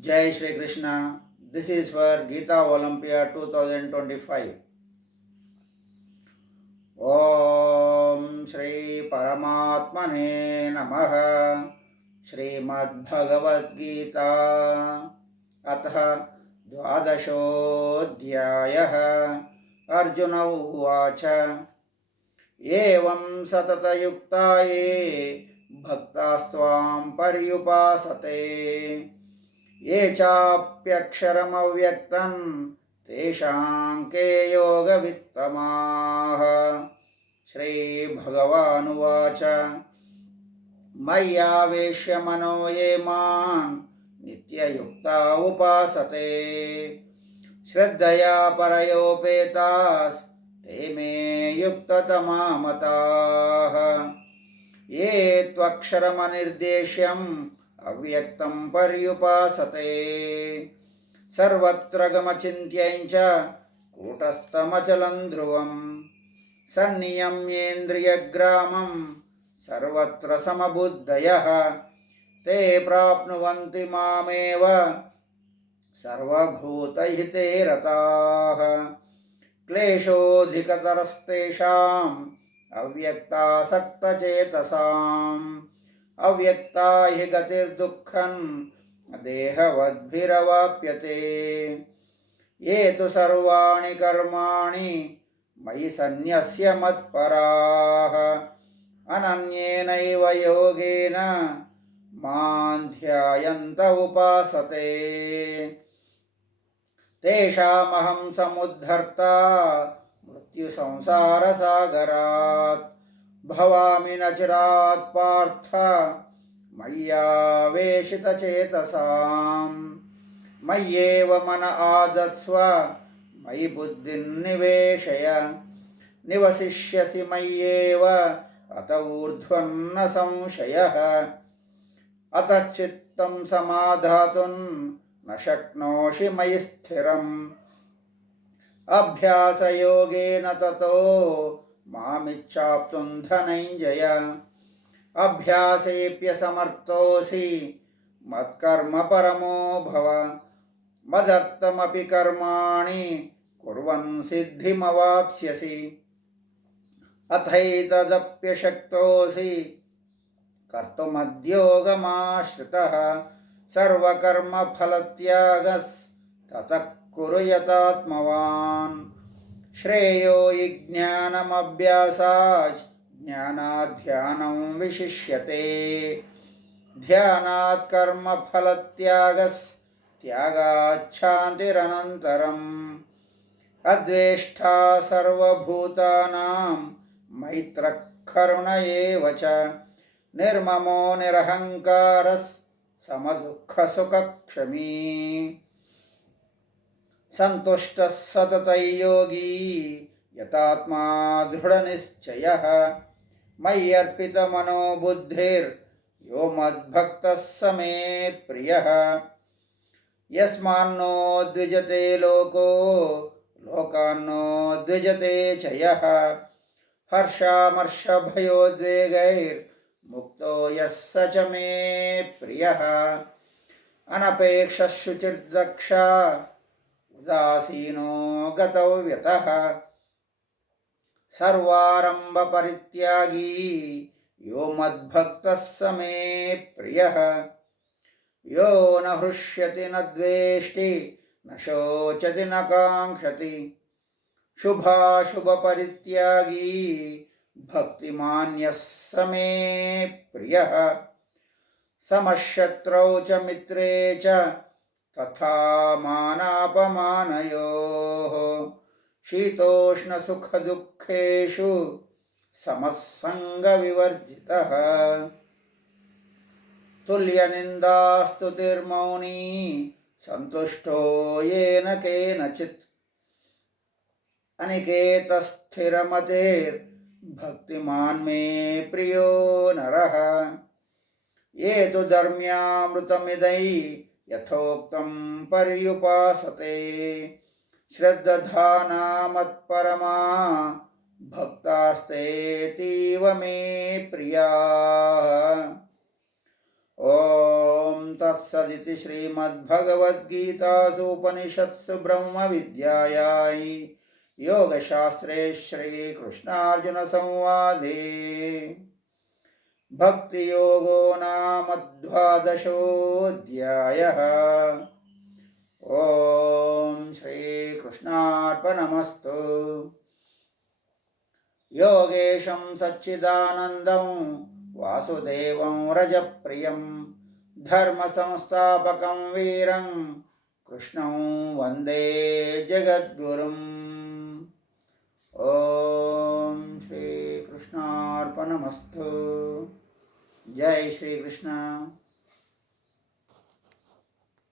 Jai Shri Krishna. This is for Gita Olympia 2025. Om Shri Paramatmane Namaha. Shrimad Gita Atha Dvadashodhyayah. Arjuna Uvacha. Evam Satatayukta ye Bhaktastvam Paryupasate. ये चाप्यक्षरमव्यक्तं तेषां के योगवित्तमाः। श्रीभगवानुवाच मय्यावेश्य मनो ये मां नित्ययुक्ता उपासते श्रद्धया परयोपेतास् ते मे युक्ततमा मताः। ये त्वक्षरमनिर्देश्यम् अव्यक्तं पर्युपासते सर्वत्र गमचिन्त्यं च कूटस्थमचलं ध्रुवं सन्नियम्येन्द्रियग्रामं सर्वत्र समबुद्धयः ते प्राप्नुवन्ति मामेव सर्वभूतहिते रताः। क्लेशोऽधिकतरस्तेषाम् अव्यक्तासक्तचेतसाम् अव्यक्ता हि गतिर्दुःखं देहवद्भिरवाप्यते। ये तु सर्वाणि कर्माणि मयि सन्न्यस्य मत्पराः अनन्येनैव योगेन मां ध्यायन्त उपासते तेषामहं समुद्धर्ता मृत्युसंसारसागरात् भवामि न चिरात् पार्थ मय्यावेशितचेतसाम्। मय्येव मन आदत्स्व मयि बुद्धिं निवेशय निवसिष्यसि मय्येव अत ऊर्ध्वं न संशयः। अतः चित्तं समाधातुं न शक्नोषि मयि स्थिरम् अभ्यासयोगेन ततो मामिच्छाप्तुं धनञ्जय। अभ्यासेऽप्यसमर्थोऽसि मत्कर्म परमो भव मदर्थमपि कर्माणि कुर्वन् सिद्धिमवाप्स्यसि। अथैतदप्यशक्तोऽसि कर्तुमद्योगमाश्रितः सर्वकर्मफलत्यागस्ततः कुरु यतात्मवान्। श्रेयो हि ज्ञानमभ्यासाच् ज्ञानाध्यानं विशिष्यते ध्यानात् कर्मफलत्यागस्त्यागाच्छान्तिरनन्तरम्। अद्वेष्टा सर्वभूतानां मैत्रः करुण एव च निर्ममो निरहङ्कारः समदुःखसुखक्षमी सन्तुष्टः सततं योगी यतात्मा दृढनिश्चयः। मय्यर्पितमनो बुद्धिर्यो मद्भक्तः स मे प्रियः। यस्मान्नो द्विजते लोको लोकान्नो द्विजते च यः हर्षामर्षभयोद्वेगैर्मुक्तो यः स च मे प्रियः। अनपेक्षः शुचिर्दक्षः उदासीनो गतव्यतः सर्वारम्भपरित्यागी यो मद्भक्तः स मे प्रियः। यो न हृष्यति न द्वेष्टि न शोचति न काङ्क्षति शुभाशुभपरित्यागी भक्तिमान्यः स मे प्रियः। समशत्रौ च मित्रे च तथा मानापमानयोः शीतोष्णसुखदुःखेषु समः सङ्गविवर्जितः। तुल्यनिन्दास्तुतिर्मौनी सन्तुष्टो येन केनचित् अनिकेतस्थिरमतेर्भक्तिमान् मे प्रियो नरः। ये तु धर्म्यामृतमिदै यथोक्तं पर्युपासते श्रद्धाना मत्परमा भक्तास्तेतीव मे प्रियाः। ఓం తత్సదితి శ్రీమద్భగవద్గీతాసు ఉపనిషత్సు బ్రహ్మవిద్యాయాం యోగశాస్త్రే శ్రీకృష్ణార్జున సంవాదే భక్తియోగో నామ ద్వాదశోऽధ్యాయः. ఓం శ్రీకృష్ణార్పణమస్తు. యోగేశం సచ్చిదానందం వాసుదేవం రజప్రియం ధర్మ సంస్థాపకం వీరం కృష్ణం వందే జగద్గురుం. ఓం శ్రీకృష్ణార్పణమస్తు. జై శ్రీకృష్ణ.